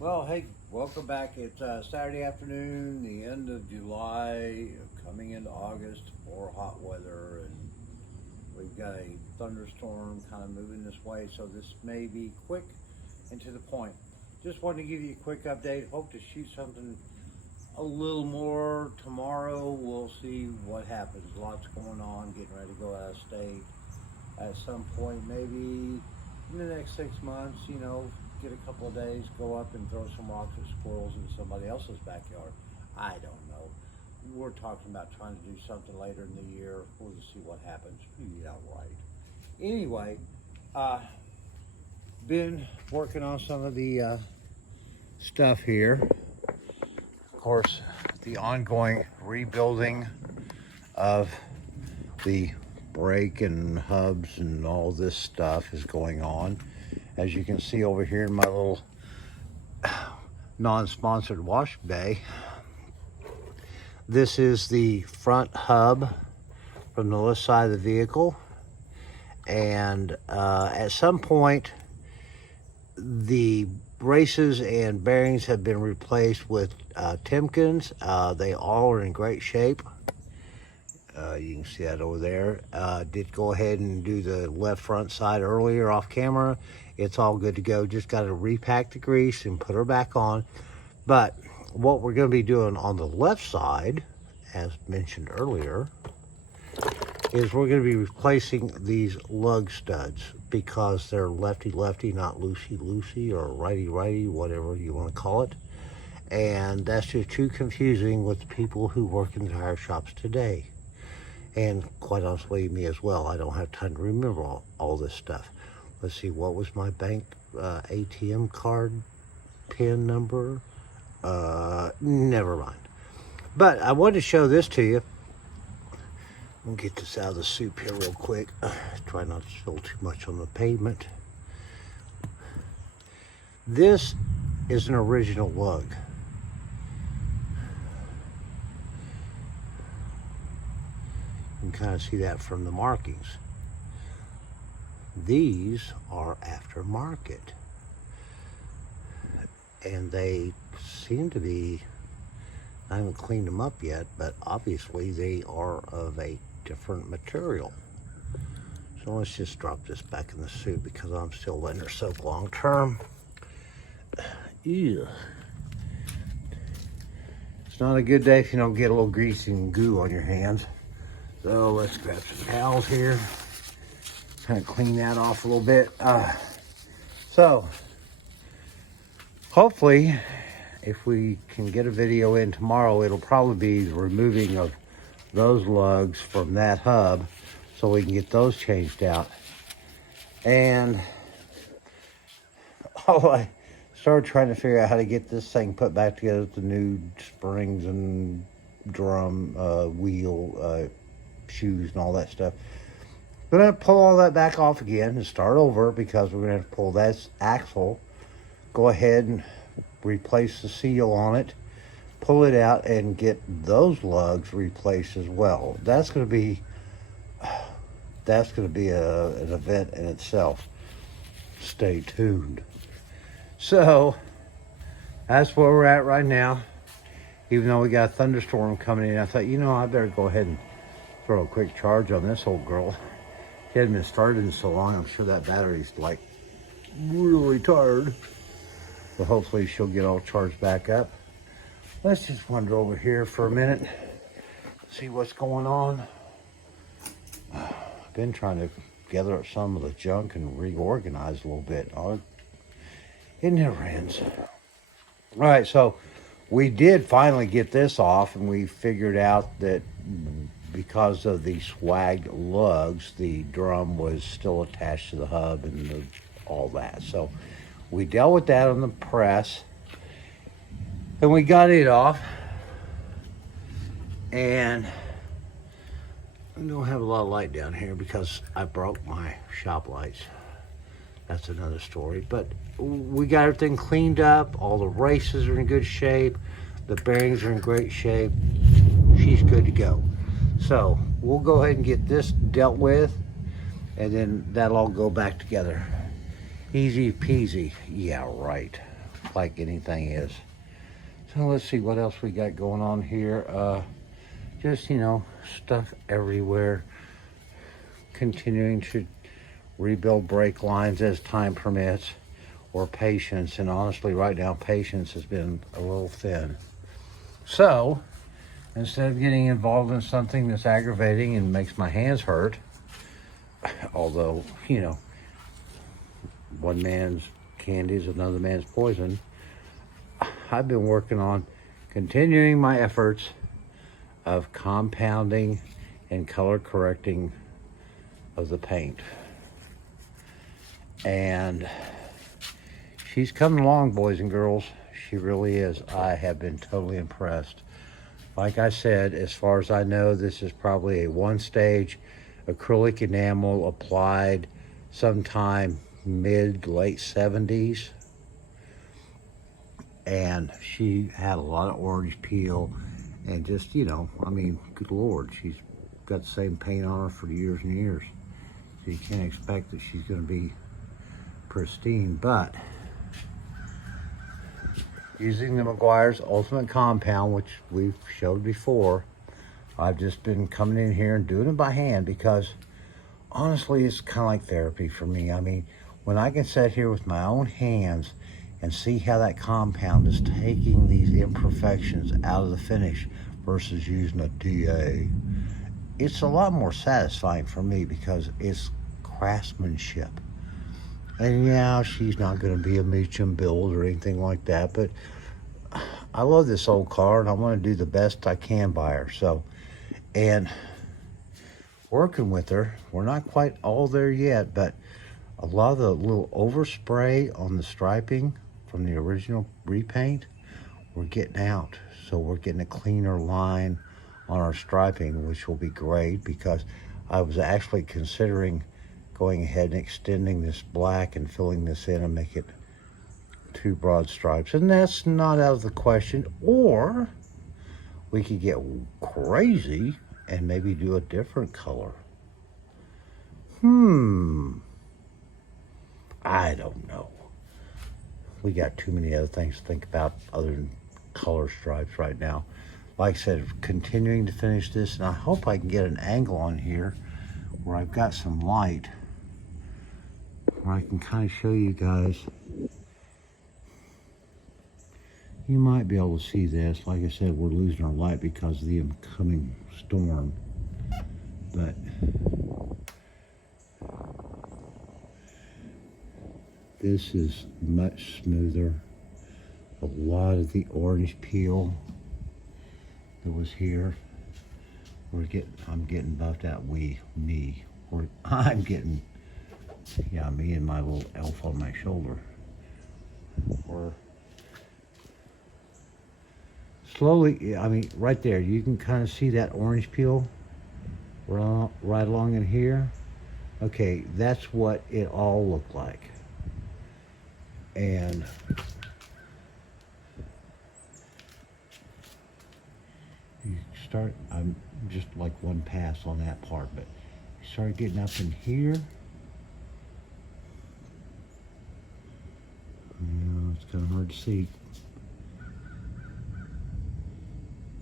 Well, hey, welcome back. It's Saturday afternoon, the end of July, coming into August for hot weather, and we've got a thunderstorm kind of moving this way, so this may be quick and to the point. Just wanted to give you a quick update. Hope to shoot something a little more tomorrow. We'll see what happens. Lots going on, getting ready to go out of state at some point, maybe in the next 6 months, get a couple of days, go up and throw some rocks at squirrels in somebody else's backyard. I don't know. We're talking about trying to do something later in the year. We'll just see what happens. Yeah, right. Anyway, been working on some of the stuff here. Of course, the ongoing rebuilding of the brake and hubs and all this stuff is going on. As you can see over here in my little non-sponsored wash bay, this is the front hub from the left side of the vehicle, and at some point the braces and bearings have been replaced with Timkins. They all are in great shape. You can see that over there. Did go ahead and do the left front side earlier off camera. It's all good to go. Just got to repack the grease and put her back on. But what we're going to be doing on the left side, as mentioned earlier, is we're going to be replacing these lug studs because they're lefty-lefty, not loosey-loosey or righty-righty, whatever you want to call it. And that's just too confusing with the people who work in tire shops today. And quite honestly, me as well. I don't have time to remember all this stuff. Let's see, what was my bank ATM card PIN number? Never mind. But I wanted to show this to you. We'll get this out of the soup here real quick. Try not to spill too much on the pavement. This is an original lug. You can kind of see that from the markings. These are aftermarket, and they seem to be, I haven't cleaned them up yet, but obviously they are of a different material. So let's just drop this back in the soup because I'm still letting her soak long term. Ew. It's not a good day if you don't get a little grease and goo on your hands. So let's grab some towels here, kind of clean that off a little bit. So hopefully, if we can get a video in tomorrow, it'll probably be the removing of those lugs from that hub so we can get those changed out. And I started trying to figure out how to get this thing put back together with the new springs and drum, wheel, shoes and all that stuff. I'm gonna pull all that back off again and start over because we're gonna have to pull that axle, go ahead and replace the seal on it, pull it out and get those lugs replaced as well. That's gonna be an event in itself. Stay tuned. So that's where we're at right now. Even though we got a thunderstorm coming in, I thought, I better go ahead and throw a quick charge on this old girl. She hadn't been started in so long. I'm sure that battery's like really tired. So hopefully she'll get all charged back up. Let's just wander over here for a minute, see what's going on. I've been trying to gather up some of the junk and reorganize a little bit. It never ends. All right, so we did finally get this off, and we figured out that because of the swagged lugs, the drum was still attached to the hub and all that. So we dealt with that on the press, and we got it off. And I don't have a lot of light down here because I broke my shop lights. That's another story. But we got everything cleaned up. All the races are in good shape. The bearings are in great shape. She's good to go. So we'll go ahead and get this dealt with, and then that'll all go back together. Easy peasy. Yeah, right. like anything is. So let's see what else we got going on here. Just, you know, stuff everywhere. Continuing to rebuild brake lines as time permits, or patience. And honestly, right now, patience has been a little thin. So instead of getting involved in something that's aggravating and makes my hands hurt, although, you know, one man's candy is another man's poison, I've been working on continuing my efforts of compounding and color correcting of the paint. And she's coming along, boys and girls. She really is. I have been totally impressed. Like I said, as far as I know, this is probably a one-stage acrylic enamel applied sometime mid-late 70s. And she had a lot of orange peel and just, you know, I mean, good Lord, she's got the same paint on her for years and years. So you can't expect that she's going to be pristine. But using the Meguiar's Ultimate Compound, which we've showed before, I've just been coming in here and doing it by hand because honestly, it's kind of like therapy for me. I mean, when I can sit here with my own hands and see how that compound is taking these imperfections out of the finish versus using a DA, it's a lot more satisfying for me because it's craftsmanship. And yeah, she's not going to be a Meacham build or anything like that, but I love this old car and I want to do the best I can by her. So, and working with her, we're not quite all there yet, but a lot of the little overspray on the striping from the original repaint, we're getting out. So we're getting a cleaner line on our striping, which will be great because I was actually considering going ahead and extending this black and filling this in and make it 2 broad stripes. And that's not out of the question. Or we could get crazy and maybe do a different color. I don't know. We got too many other things to think about other than color stripes right now. Like I said, continuing to finish this, and I hope I can get an angle on here where I've got some light, where I can kind of show you guys. You might be able to see this. Like I said, we're losing our light because of the incoming storm. But this is much smoother. A lot of the orange peel that was here, I'm getting buffed out. I'm getting, yeah, me and my little elf on my shoulder. We're slowly, I mean, right there, you can kind of see that orange peel right along in here. Okay, that's what it all looked like. And you start, I'm just like one pass on that part, but you start getting up in here. You know, it's kind of hard to see,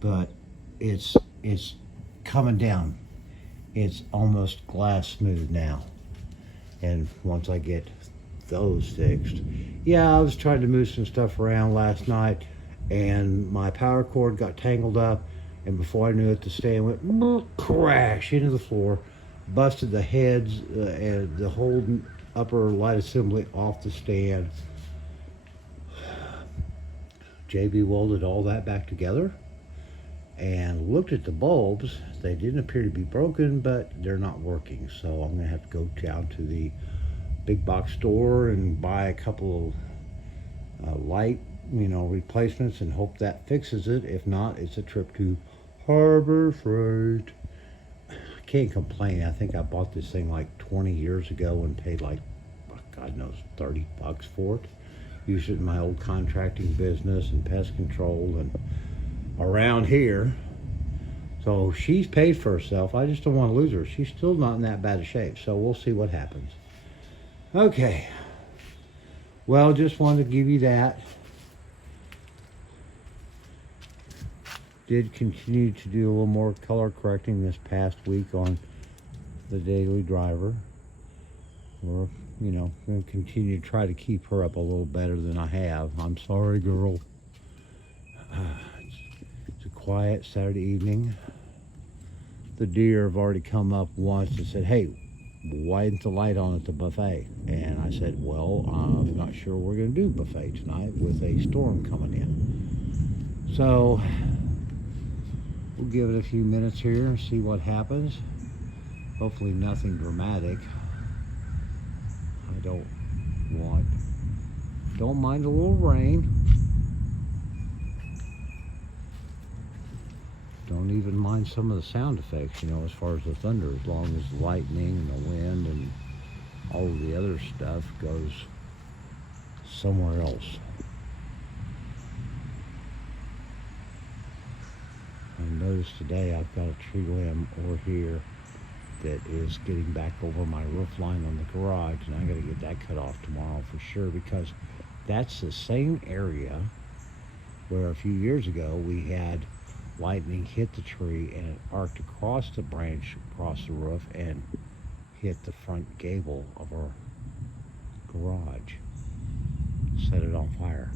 but it's coming down. It's almost glass smooth now. And once I get those fixed, yeah, I was trying to move some stuff around last night and my power cord got tangled up, and before I knew it, the stand went crash into the floor, busted the heads and the whole upper light assembly off the stand. JB welded all that back together and looked at the bulbs. They didn't appear to be broken, but they're not working. So I'm gonna have to go down to the big box store and buy a couple of light, replacements and hope that fixes it. If not, it's a trip to Harbor Freight. I can't complain. I think I bought this thing like 20 years ago and paid like, God knows, 30 bucks for it. Used it in my old contracting business and pest control and around here. So she's paid for herself. I just don't want to lose her. She's still not in that bad a shape. So we'll see what happens. Okay. Well, just wanted to give you that. did continue to do a little more color correcting this past week on the daily driver. We're, you know, going to continue to try to keep her up a little better than I have. I'm sorry, girl. It's a quiet Saturday evening. The deer have already come up once and said, hey, why isn't the light on at the buffet? And I said, well, I'm not sure we're going to do buffet tonight with a storm coming in. So we'll give it a few minutes here and see what happens. Hopefully nothing dramatic. I don't mind a little rain. Don't even mind some of the sound effects, you know, as far as the thunder, as long as the lightning and the wind and all of the other stuff goes somewhere else. I noticed today I've got a tree limb over here that is getting back over my roof line on the garage, and I got to get that cut off tomorrow for sure, because that's the same area where a few years ago we had lightning hit the tree and it arced across the branch, across the roof, and hit the front gable of our garage. Set it on fire.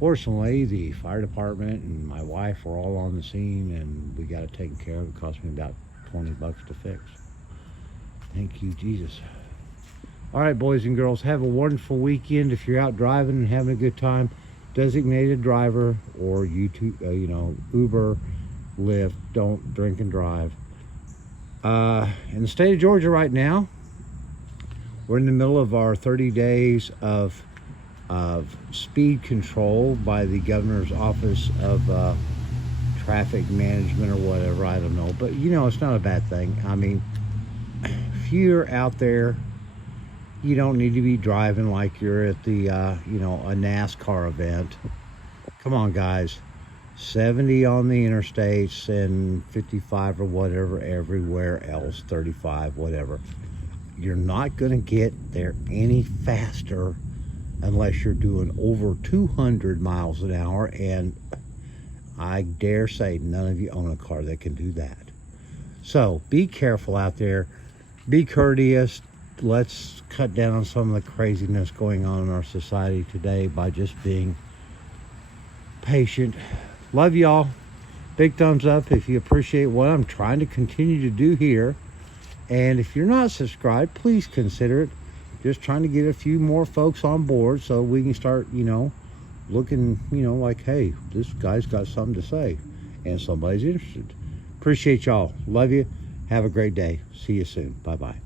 Fortunately, the fire department and my wife were all on the scene, and we got it taken care of. It cost me about $20 to fix. Thank you, Jesus. All right, boys and girls, have a wonderful weekend. If you're out driving and having a good time, designated driver or YouTube, Uber, Lyft, don't drink and drive. In the state of Georgia right now, we're in the middle of our 30 days of speed control by the governor's office of traffic management or whatever, I don't know, but you know, it's not a bad thing. I mean, if you're out there, you don't need to be driving like you're at the a NASCAR event. Come on, guys. 70 on the interstates and 55 or whatever everywhere else, 35, whatever. You're not going to get there any faster unless you're doing over 200 miles an hour, and I dare say none of you own a car that can do that. So be careful out there. Be courteous. Let's cut down on some of the craziness going on in our society today by just being patient. Love y'all. Big thumbs up if you appreciate what I'm trying to continue to do here. And if you're not subscribed, please consider it. Just trying to get a few more folks on board so we can start, looking, like, hey, this guy's got something to say and somebody's interested. Appreciate y'all. Love you. Have a great day. See you soon. Bye-bye.